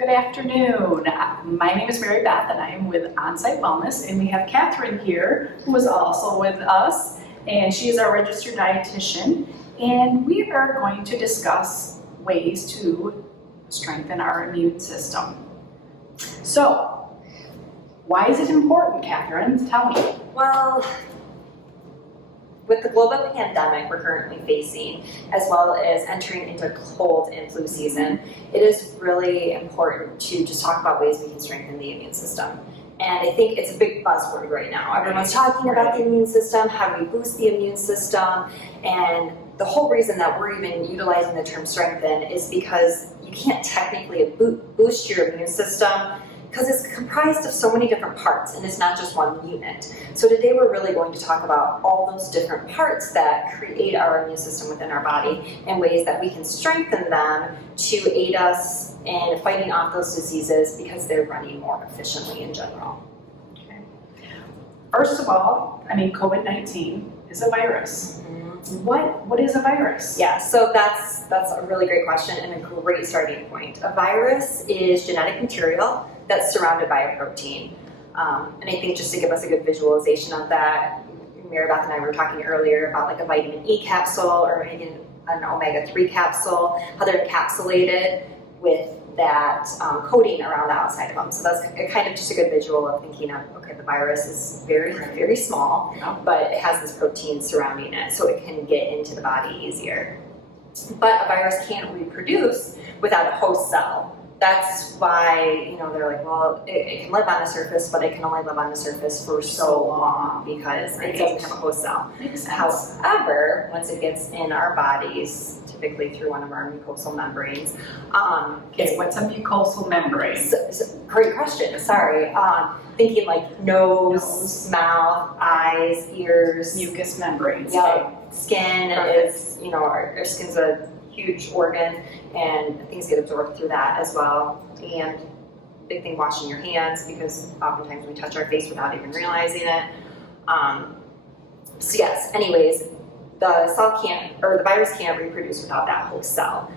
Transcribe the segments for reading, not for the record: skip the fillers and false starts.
Good afternoon. My name is Mary Beth and I am with Onsite Wellness, and we have Catherine here who is also with us, and she is our registered dietitian, and we are going to discuss ways to strengthen our immune system. So, why is it important, Catherine? Tell me. Well, with the global pandemic we're currently facing, as well as entering into cold and flu season, it is really important to just talk about ways we can strengthen the immune system. And I think it's a big buzzword right now. Everyone's talking about the immune system, how do we boost the immune system, and the whole reason that we're even utilizing the term strengthen is because you can't technically boost your immune system because it's comprised of so many different parts and it's not just one unit. So today we're really going to talk about all those different parts that create our immune system within our body and ways that we can strengthen them to aid us in fighting off those diseases because they're running more efficiently in general. Okay. First of all, COVID-19 is a virus. What is a virus? Yeah, so that's a really great question and a great starting point. A virus is genetic material that's surrounded by a protein. And I think just to give us a good visualization of that, Mary Beth and I were talking earlier about like a vitamin E capsule or maybe an omega-3 capsule, how they're encapsulated with that coating around the outside of them. So that's kind of just a good visual of thinking of, okay, the virus is very, very small, but it has this protein surrounding it, so it can get into the body easier. But a virus can't reproduce without a host cell. That's why, they're like, well, it can live on the surface, but it can only live on the surface for so long because it doesn't have a host cell. However, once it gets in our bodies, typically through one of our mucosal membranes. What's a mucosal membrane? Great question, sorry. Thinking like nose, mouth, eyes, ears. Mucous membranes. Yeah, skin is, our skin's a huge organ and things get absorbed through that as well. And big thing, washing your hands, because oftentimes we touch our face without even realizing it. So yes, anyways, the virus can't reproduce without that host cell.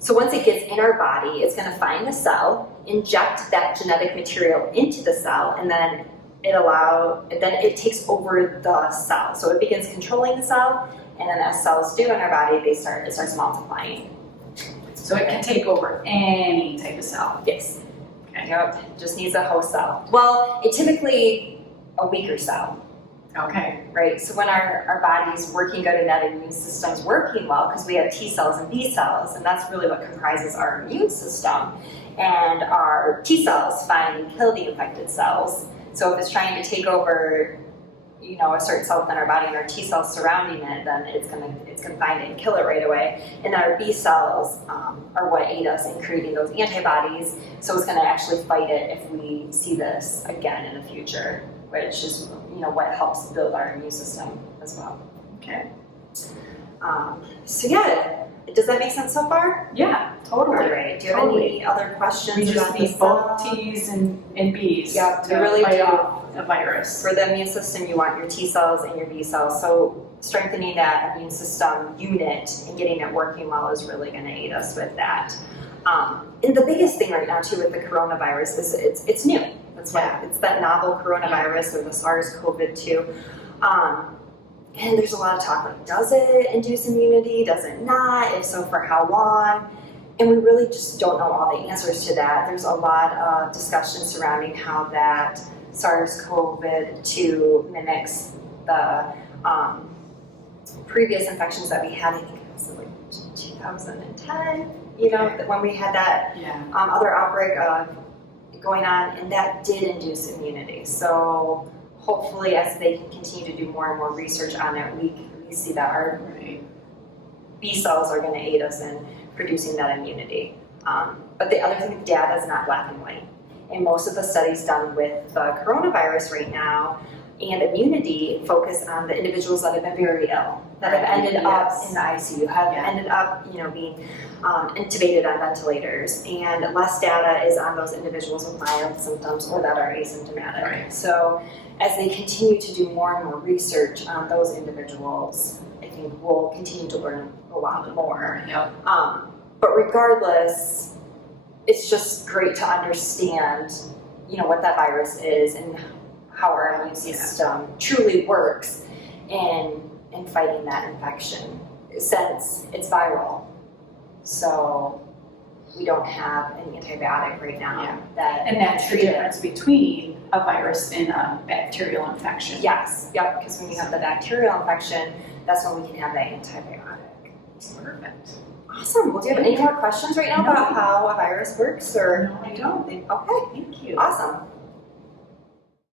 So once it gets in our body, it's going to find the cell, inject that genetic material into the cell, and then it takes over the cell. So it begins controlling the cell, and then as cells do in our body, it starts multiplying. So it can take over any type of cell? Yes. Okay. Yep, just needs a host cell. Well, it typically a weaker cell. Okay. Right, so when our body's working good and that immune system's working well, because we have T cells and B cells, and that's really what comprises our immune system. And our T cells find and kill the infected cells. So if it's trying to take over, a certain cell within our body and our T cells surrounding it, then it's gonna find it and kill it right away. And our B cells are what aid us in creating those antibodies. So it's gonna actually fight it if we see this again in the future, which is what helps build our immune system as well. Okay. So yeah, does that make sense so far? Yeah, totally. All right. Do you have any other questions? We just about need both T's and B's to really fight off a virus. For the immune system, you want your T cells and your B cells. So strengthening that immune system unit and getting it working well is really going to aid us with that. And the biggest thing right now too with the coronavirus is it's new. That's why it's that novel coronavirus or the SARS-CoV-2. And there's a lot of talk like, does it induce immunity? Does it not? If so, for how long? And we really just don't know all the answers to that. There's a lot of discussion surrounding how that SARS-CoV-2 mimics the previous infections that we had. I think it was like 2010, when we had that other outbreak going on, and that did induce immunity. So hopefully as they can continue to do more and more research on it, we see that our B cells are going to aid us in producing that immunity. But the other thing, data is not black and white. And most of the studies done with the coronavirus right now and immunity focus on the individuals that have been very ill, that have ended up in the ICU, have ended up, being intubated on ventilators, and less data is on those individuals with mild symptoms or that are asymptomatic. Right. So as they continue to do more and more research on those individuals, I think we'll continue to learn a lot more. Yep. But regardless, it's just great to understand, what that virus is and how our immune system truly works in fighting that infection, since it's viral. So we don't have any antibiotic right now. And that's the difference between a virus and a bacterial infection. Yes, yep, because when you have the bacterial infection, that's when we can have that antibiotic. Perfect. Awesome. Well, do you have any more questions right now about how a virus works? Or No, I don't. okay, Thank you. awesome.